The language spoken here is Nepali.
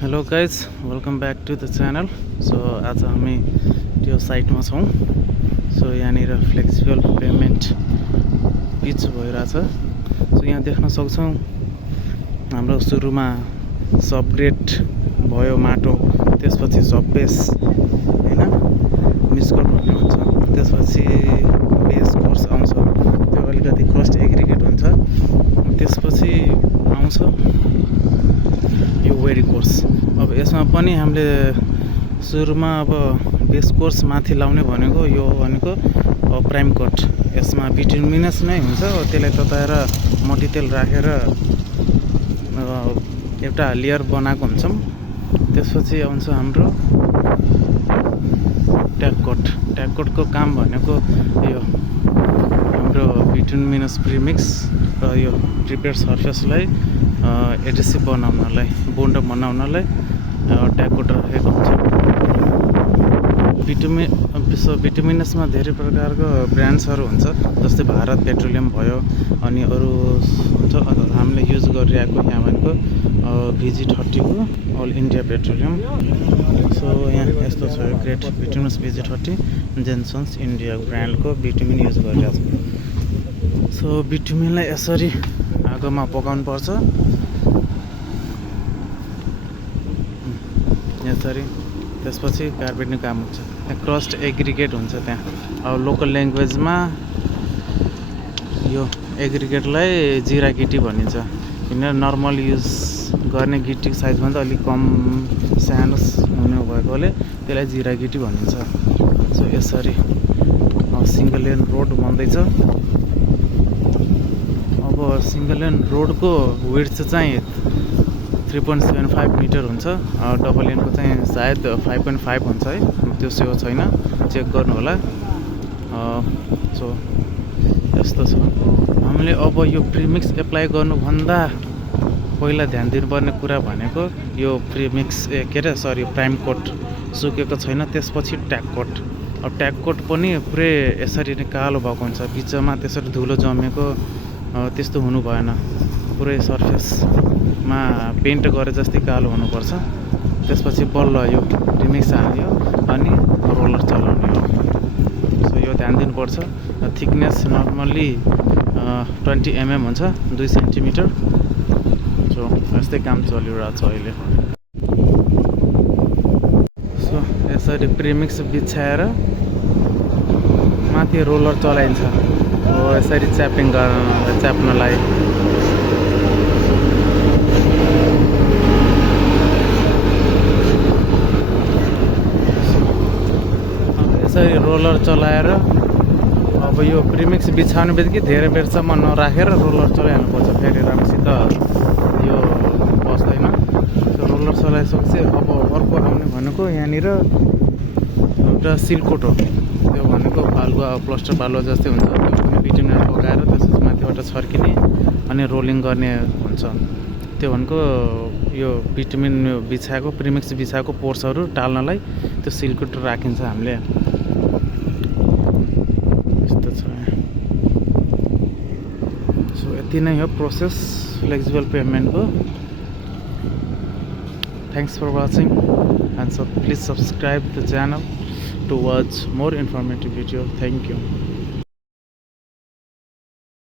Hello guys, welcome back to the channel. So आज हामी त्यो साइटमा छौँ। सो यहाँनिर फ्लेक्सिबल पेमेन्ट पिच भइरहेछ। सो यहाँ देख्न सक्छौँ हाम्रो सुरुमा सबग्रेड भयो माटो, त्यसपछि सबबेस होइन, मिस्कट भन्ने हुन्छ। त्यसपछि बेस कोर्स आउँछ, त्यो अलिकति क्रस्ट एग्रिगेट हुन्छ। त्यसपछि आउँछ यो वेरी कोर्स। अब यसमा पनि हामीले सुरुमा अब बेस कोर्स माथि लाउने भनेको यो भनेको प्राइम कट। यसमा बिटुमिनस नै हुन्छ, त्यसलाई तताएर मट्टितेल राखेर एउटा लेयर बनाएको हुन्छौँ। त्यसपछि आउँछ हाम्रो ट्याग कटको काम भनेको यो हाम्रो बिटुमिनस प्रिमिक्स र यो प्रिपेयर सर्फेसलाई एडेसिभ बनाउनलाई, बोन्ड बनाउनलाई ट्याग कट राखेको हुन्छ। बिटुमिनसमा धेरै प्रकारको ब्रान्ड्सहरू हुन्छ, जस्तै भारत पेट्रोलियम भयो, अनि अरू हुन्छ। हामीले युज गरिरहेको यहाँ भनेको VG30 हो, अल इन्डिया पेट्रोलियम। सो यहाँ यस्तो छ great bituminous VG30 Jansen's India ब्रान्डको बिटुमिन युज गरिरहेको छ। सो बिटुमिनलाई यसरी आगोमा पकाउनु पर्छ, यसरी। त्यसपछि कार्पेटने काम हुन्छ, त्यहाँ क्रस्ट एग्रिगेट हुन्छ। त्यहाँ अब लोकल ल्याङ्ग्वेजमा यो एग्रिगेटलाई जिरा गिटी भनिन्छ, किनभने नर्मल युज गर्ने गिटीको साइजभन्दा अलिक कम सानो हुने भएकोले त्यसलाई जिरा गिटी भनिन्छ। सो यसरी सिङ्गल लेन रोड बन्दैछ। अब सिङ्गल लेन रोडको विड्थ चाहिँ 3.75 मिटर हुन्छ, डबल लेनको चाहिँ सायद 5.5 हुन्छ है, त्यो सेवा छैन, चेक गर्नु होला। सो यस्तो छ। हामीले अब यो प्रिमिक्स एप्लाई गर्नुभन्दा पहिला ध्यान दिनुपर्ने कुरा भनेको यो प्रिमिक्स प्राइम कोट सुकेको छैन, त्यसपछि ट्याग कोट। अब ट्याग कोट पनि पुरै यसरी नै कालो भएको हुन्छ, बिचमा त्यसरी धुलो जमेको त्यस्तो हुनु भएन। पुरै सर्फेसमा पेन्ट गरे जस्तै कालो हुनुपर्छ। त्यसपछि बल्ल यो प्रिमिक्स हाल्यो अनि रोलर चलाउने हो। सो यो ध्यान दिनुपर्छ। थिकनेस नर्मल्ली 20 mm हुन्छ, 2 सेन्टिमिटर। सो यस्तै काम चलिरहेको छ अहिले। सो यसरी प्रिमिक्स बिछाएर माथि रोलर चलाइन्छ, हो यसरी च्याप्नलाई। यसरी रोलर चलाएर अब यो प्रिमिक्स बिछाउने बित्तिकै धेरै बेरसम्म नराखेर रोलर चलाइहाल्नुपर्छ, फेरि राम्रोसित यो बस्दैन। रोलर चलाइसकेपछि अब अर्को आउने भनेको यहाँनिर एउटा सिल्कोट हो। त्यो भनेको बालुवा, प्लास्टर बालुवा जस्तै हुन्छ, त्यो पनि बिटुमिन पकाएर त्यसपछि माथिबाट छर्किने अनि रोलिङ गर्ने हुन्छ। त्यो भनेको यो बिटुमिन बिछाएको, प्रिमिक्स बिछाएको पोर्सहरू टाल्नलाई त्यो सिल्कोट राखिन्छ हामीले। यस्तो छ। सो यति नै हो प्रोसेस फ्लेक्सिबल पेमेन्टको। Thanks for watching, and so please subscribe the channel to watch more informative video. Thank you.